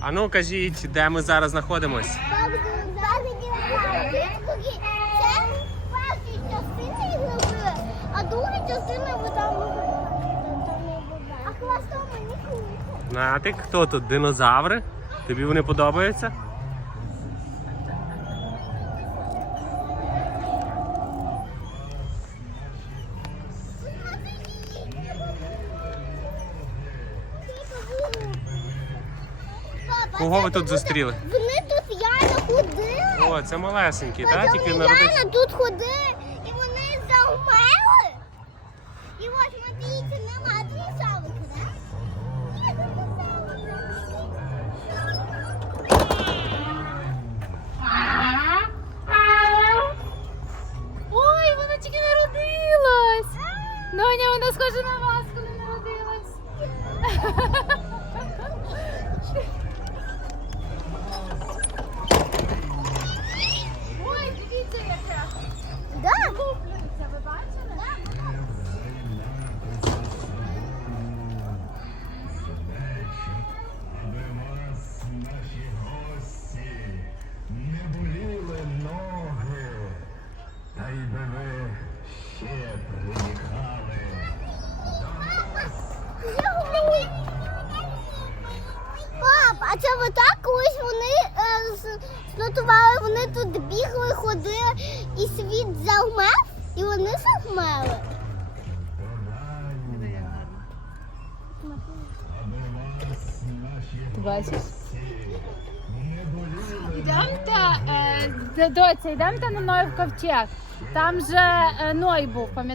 А ну кажіть, де ми зараз знаходимось? Частини а другі частина ви там А хвостом мені круто. Натик, хто тут? Динозаври? Тобі вони подобаються? Кого ви тут зустріли? Вони тут реально ходили. О, це малесенький, Та так? Тільки народився. реально тут ходили, і вони завмерли. І ось ми дивіться, нема динозаврика, так? Є Ой, вона тільки народилась. Доня, вона схожа на вас, коли народилась. Ще приїхали. Пап, а це ви так колись вони е, сплотували, вони тут бігли, ходили, і світ завмер, і вони завмерли. Бачиш? Йдемте, е, доця, йдемте на Ной в ковчег. Там же е, Ной був, пам'ятаєш?